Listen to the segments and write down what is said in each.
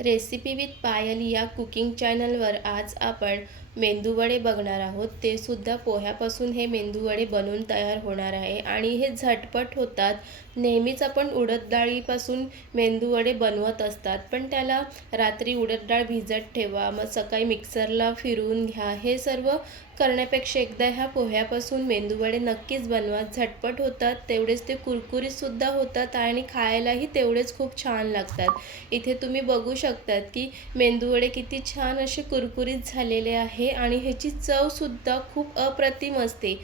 Recipe with पायल या cooking चॅनलवर आज आपण मेंदूवडे बघणार आहोत. ते सुद्धा पोह्यापासून हे मेंदूवडे बनवून तयार होणार आहे. आणि हे झटपट होतात. नेहमीच आपण उडद डाळीपासून मेंदूवडे बनवत असतात. पण त्याला रात्री उडद डाळ भिजत ठेवा. मग सकाळी मिक्सरला फिरवून घ्या. हे सर्व करण्यापेक्षा एकदा ह्या पोह्यापासून मेंदूवडे नक्कीच बनवा. झटपट होतात. तेवढेच ते कुरकुरीतसुद्धा होतात आणि खायलाही तेवढेच खूप छान लागतात. इथे तुम्ही बघू शकतात की मेंदूवडे किती छान असे कुरकुरीत झालेले आहे. आणि ह्याची चवसुद्धा खूप अप्रतिम असते.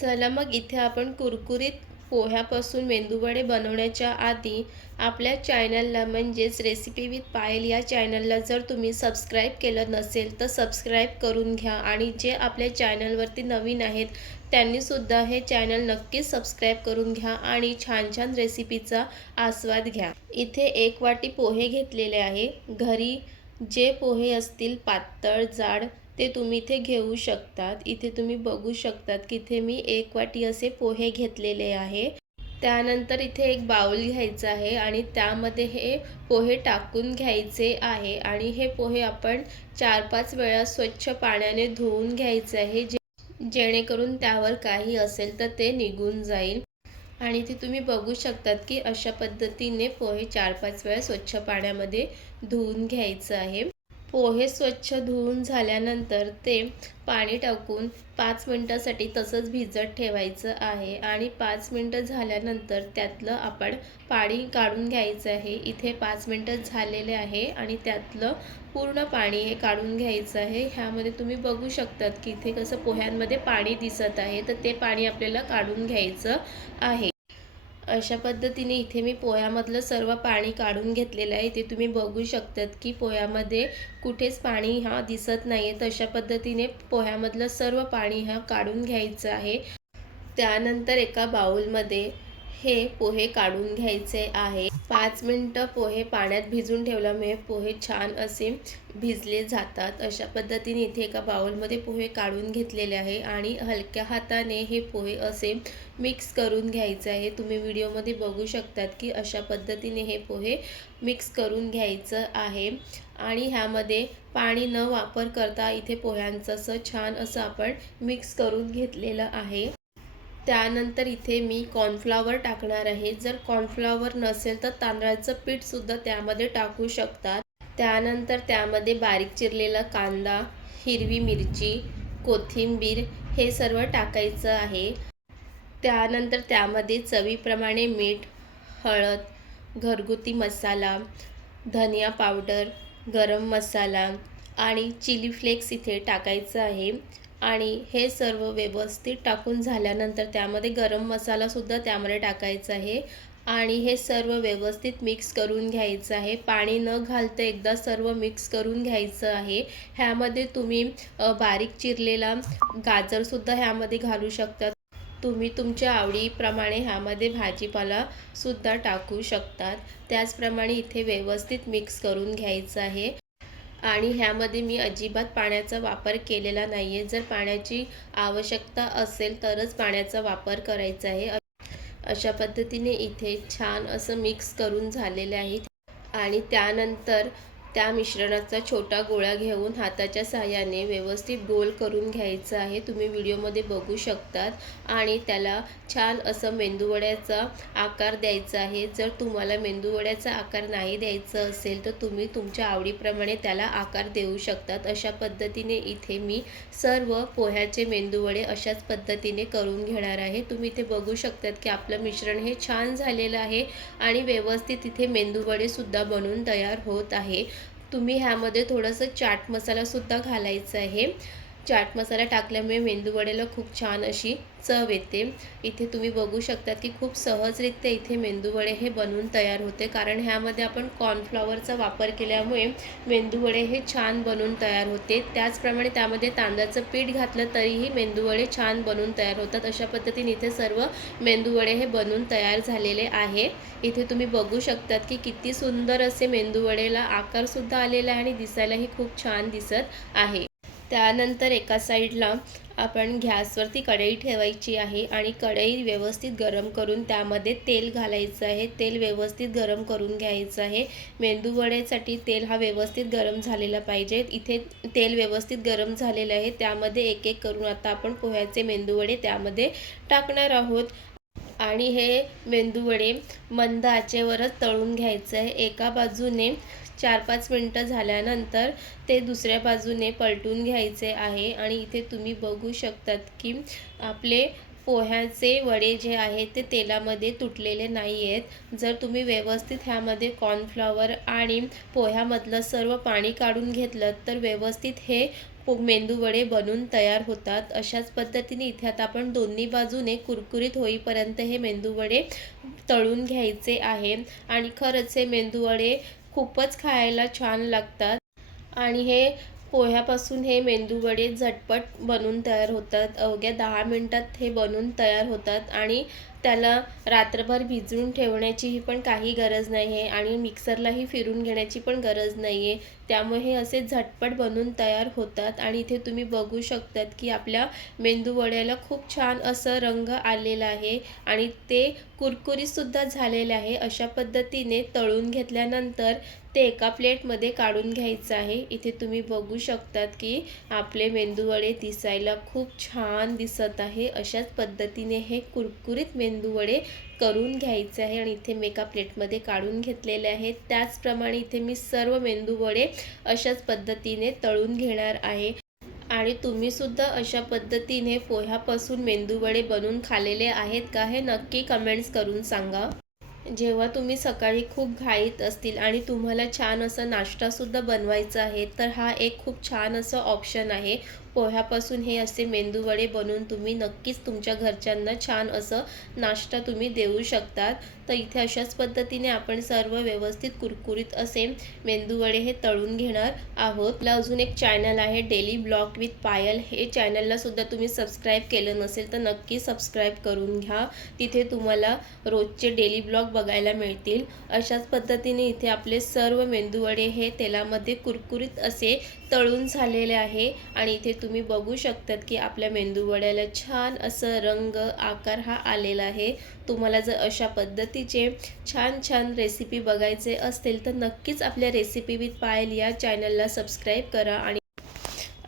चला मग इथे आपण कुरकुरीत पोह्यापासून मेंदूवडे बनवण्याच्या आधी आपल्या चॅनलला म्हणजेच रेसिपी विथ पायल या चॅनलला जर तुम्ही सबस्क्राईब केलं नसेल तर सबस्क्राईब करून घ्या आणि जे आपल्या चॅनलवरती नवीन आहेत त्यांनीसुद्धा हे चॅनल नक्कीच सबस्क्राईब करून घ्या आणि छान छान रेसिपीचा आस्वाद घ्या. इथे एक वाटी पोहे घेतलेले आहे. घरी जे पोहे असतील पातळ जाड ते तुम्ही इथे घेऊ शकतात. इथे तुम्ही बघू शकतात की इथे मी एक वाटी असे पोहे घेतलेले आहे. त्यानंतर इथे एक बाउल घ्यायचं आहे आणि त्यामध्ये हे पोहे टाकून घ्यायचे आहे. आणि हे पोहे आपण चार पाच वेळा स्वच्छ पाण्याने धुवून घ्यायचे आहे. जे जेणेकरून त्यावर काही असेल तर ते निघून जाईल. आणि ते तुम्ही बघू शकतात की अशा पद्धतीने पोहे चार पाच वेळा स्वच्छ पाण्यामध्ये धुवून घ्यायचं आहे. पोहे स्वच्छ धुवून झाल्यानंतर ते पाणी टाकून पाच मिनटासाठी तसंच भिजत ठेवायचं आहे आणि पाच मिनटं झाल्यानंतर त्यातलं आपण पाणी काढून घ्यायचं आहे. इथे पाच मिनटं झालेले आहे आणि त्यातलं पूर्ण पाणी हे काढून घ्यायचं आहे. ह्यामध्ये तुम्ही बघू शकतात की इथे कसं पोह्यांमध्ये पाणी दिसत आहे. तर ते पाणी आपल्याला काढून घ्यायचं आहे. अशा पद्धतीने इथे मी पोह्यामधलं सर्व पाणी काढून घेतलेलं आहे. इथे तुम्ही बघू शकतात की पोह्यामध्ये कुठेच पाणी हा दिसत नाही आहे तशा पद्धतीने पोह्यामधलं सर्व पाणी हा काढून घ्यायचं आहे. त्यानंतर एका बाऊलमध्ये हे पोहे काढून घ्यायचे आहे. पाच मिनटं पोहे पाण्यात भिजून ठेवल्यामुळे पोहे छान असे भिजले जातात. अशा पद्धतीने इथे एका बाउलमध्ये पोहे काढून घेतलेले आहे आणि हलक्या हाताने हे पोहे असे मिक्स करून घ्यायचे आहे. तुम्ही व्हिडिओमध्ये बघू शकतात की अशा पद्धतीने हे पोहे मिक्स करून घ्यायचं आहे आणि ह्यामध्ये पाणी न वापर करता इथे पोह्यांचं असं छान असं आपण मिक्स करून घेतलेलं आहे. त्यानंतर इथे मी कॉर्नफ्लावर टाकणार आहे. जर कॉर्नफ्लावर नसेल तर तांदळाचं पीठसुद्धा त्यामध्ये टाकू शकतात. त्यानंतर त्यामध्ये बारीक चिरलेला कांदा हिरवी मिरची कोथिंबीर हे सर्व टाकायचं आहे. त्यानंतर त्यामध्ये चवीप्रमाणे मीठ हळद घरगुती मसाला धनिया पावडर गरम मसाला आणि चिली फ्लेक्स इथे टाकायचं आहे. आणि हे सर्व व्यवस्थित टाकून झाल्यानंतर त्यामध्ये गरम मसालासुद्धा त्यामध्ये टाकायचा आहे. आणि हे सर्व व्यवस्थित मिक्स करून घ्यायचं आहे. पाणी न घालता एकदा सर्व मिक्स करून घ्यायचं आहे. ह्यामध्ये तुम्ही बारीक चिरलेला गाजरसुद्धा ह्यामध्ये घालू शकता तुम्ही तुमच्या आवडीप्रमाणे ह्यामध्ये भाजीपालासुद्धा टाकू शकतात. त्याचप्रमाणे इथे व्यवस्थित मिक्स करून घ्यायचं आहे. आणि ह्यामध्ये मी अजिबात पाण्याचा वापर केलेला नाही आहे जर पाण्याची आवश्यकता असेल तरच पाण्याचा वापर करायचा आहे. अशा पद्धतीने इथे छान असं मिक्स करून झालेले आहे. आणि त्यानंतर त्या मिश्रणाचा छोटा गोळा घेऊन हाताच्या सहाय्याने व्यवस्थित गोल करून घ्यायचं आहे. तुम्ही व्हिडिओमध्ये बघू शकतात आणि त्याला छान असं मेंदूवड्याचा आकार द्यायचा आहे. जर तुम्हाला मेंदूवड्याचा आकार नाही द्यायचा असेल तर तुम्ही तुमच्या आवडीप्रमाणे त्याला आकार देऊ शकतात. अशा पद्धतीने इथे मी सर्व पोह्याचे मेंदूवडे अशाच पद्धतीने करून घेणार आहे. तुम्ही इथे बघू शकतात की आपलं मिश्रण हे छान झालेलं आहे आणि व्यवस्थित इथे मेंदूवडेसुद्धा बनवून तयार होत आहे. तुम्ही ह्यामध्ये थोडंसं चाट मसालासुद्धा घालायचं आहे. चाट मसाला टाकल्यामुळे मेंदूवड्याला खूप छान अशी चव येते. इथे तुम्ही बघू शकतात की खूप सहजरित्या इथे मेंदूवडे हे बनवून तयार होते. कारण ह्यामध्ये आपण कॉर्नफ्लॉवरचा वापर केल्यामुळे मेंदूवडे हे छान बनवून तयार होते. त्याचप्रमाणे त्यामध्ये तांदळाचं पीठ घातलं तरीही मेंदूवडे छान बनवून तयार होतात. अशा पद्धतीने इथे सर्व मेंदूवडे हे बनवून तयार झालेले आहे. इथे तुम्ही बघू शकतात की किती सुंदर असे मेंदूवडेला आकारसुद्धा आलेला आहे आणि दिसायलाही खूप छान दिसत आहे. त्यानंतर एका साईडला आपण गॅसवरती कढई ठेवायची आहे आणि कढई व्यवस्थित गरम करून त्यामध्ये तेल घालायचं आहे. तेल व्यवस्थित गरम करून घ्यायचं आहे. मेंदू वड्यासाठी तेल हा व्यवस्थित गरम झालेला पाहिजे. इथे तेल व्यवस्थित गरम झालेलं आहे. त्यामध्ये एक एक करून आता आपण पोह्याचे मेंदूवडे त्यामध्ये टाकणार आहोत. आणि हे मेंदूवडे मंद आचेवरच तळून घ्यायचं आहे. एका बाजूने चार पाच मिनटं झाल्यानंतर ते दुसऱ्या बाजूने पलटून घ्यायचे आहे आणि इथे तुम्ही बघू शकतात की आपले पोह्याचे वडे जे आहेत ते तेलामध्ये तुटलेले नाही आहेत जर तुम्ही व्यवस्थित ह्यामध्ये कॉर्नफ्लॉवर आणि पोह्यामधलं सर्व पाणी काढून घेतलं तर व्यवस्थित हे पो मेंदू बनून तयार होतात. अशाच पद्धतीने इथे आता आपण दोन्ही बाजूने कुरकुरीत होईपर्यंत हे मेंदूवडे तळून घ्यायचे आहे. आणि खरंच हे मेंदूवडे खूपच खायला छान लागतात. आणि हे पोह्यापासून हे मेंदूवडे झटपट बनून तयार होतात. अवघ्या दहा मिनटात हे बनून तयार होतात. आणि त्याला रात्रभर भिजवून ठेवण्याचीही पण काही गरज नाही आहे आणि मिक्सरलाही फिरून घेण्याची पण गरज नाही आहे त्यामुळे हे असे झटपट बनून तयार होतात आणि इथे तुम्ही बघू शकतात की आपल्या मेंदू वड्याला खूप छान असं रंग आलेला आहे आणि ते कुरकुरीतसुद्धा झालेले आहे. अशा पद्धतीने तळून घेतल्यानंतर ते एका प्लेटमध्ये काढून घ्यायचं आहे. इथे तुम्ही बघू शकतात की आपले मेंदूवडे दिसायला खूप छान दिसत आहे. अशाच पद्धतीने हे कुरकुरीत मेंदूवडे करून घ्यायचे आहे आणि इथे मी एका प्लेटमध्ये काढून घेतलेले आहेत. त्याचप्रमाणे इथे मी सर्व मेंदूवडे अशाच पद्धतीने तळून घेणार आहे. आणि तुम्ही सुद्धा अशा पद्धतीने पोह्यापासून मेंदूवडे बनवून खाल्लेले आहेत का हे नक्की कमेंट्स करून सांगा. जेव्हा तुम्ही सकाळी खूप घाईत असतील आणि तुम्हाला छान असं नाश्तासुद्धा बनवायचा आहे तर हा एक खूप छान असं ऑप्शन आहे. पोह्यापासून हे असे मेंदूवडे बनवून तुम्ही नक्कीच तुमच्या घरच्यांना छान असं नाश्ता तुम्ही देऊ शकतात. तर इथे अशाच पद्धतीने आपण सर्व व्यवस्थित कुरकुरीत असे मेंदूवडे हे तळून घेणार आहोत. आपलं अजून एक चॅनल आहे डेली ब्लॉग विथ पायल हे चॅनलला सुद्धा तुम्ही सबस्क्राईब केलं नसेल तर नक्की सबस्क्राईब करून घ्या. तिथे तुम्हाला रोजचे डेली ब्लॉग बघायला मिळतील. अशाच पद्धतीने इथे आपले सर्व मेंदूवडे हे तेलामध्ये कुरकुरीत असे तळून झालेले आहे. आणि इथे तुम्ही बघू शकतात की आपल्या मेंदूवड्याला छान असं रंग आकार हा आलेला आहे. तुम्हाला जर अशा पद्धतीचे छान छान रेसिपी बघायचे असतील तर नक्कीच आपल्या रेसिपी विथ पायल या चॅनलला सबस्क्राईब करा आणि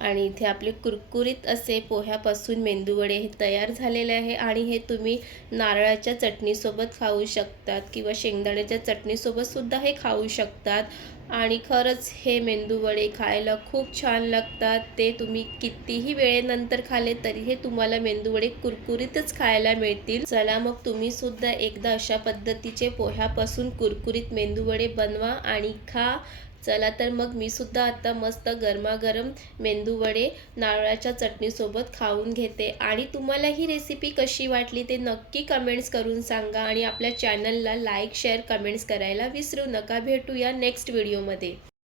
आणि इथे आपले कुरकुरीत असे पोह्यापासून मेंदूवडे हे तयार झालेले आहे आणि हे तुम्ही नारळाच्या चटणीसोबत खाऊ शकतात किंवा शेंगदाण्याच्या चटणीसोबतसुद्धा हे खाऊ शकतात. आणि खरंच हे मेंदूवडे खायला खूप छान लागतात. ते तुम्ही कितीही वेळेनंतर खाले तरी हे तुम्हाला मेंदूवडे कुरकुरीतच खायला मिळतील. चला मग तुम्ही सुद्धा एकदा अशा पद्धतीचे पोह्यापासून कुरकुरीत मेंदूवडे बनवा आणि खा. चला तर मग मी सुद्धा आता मस्त गरमागरम मेंदूवडे नारळाच्या चटणीसोबत खाऊन घेते. आणि तुम्हाला ही रेसिपी कशी वाटली ते नक्की कमेंट्स करून सांगा आणि आपल्या चॅनलला लाईक शेअर कमेंट्स करायला विसरू नका. भेटूया नेक्स्ट व्हिडिओमध्ये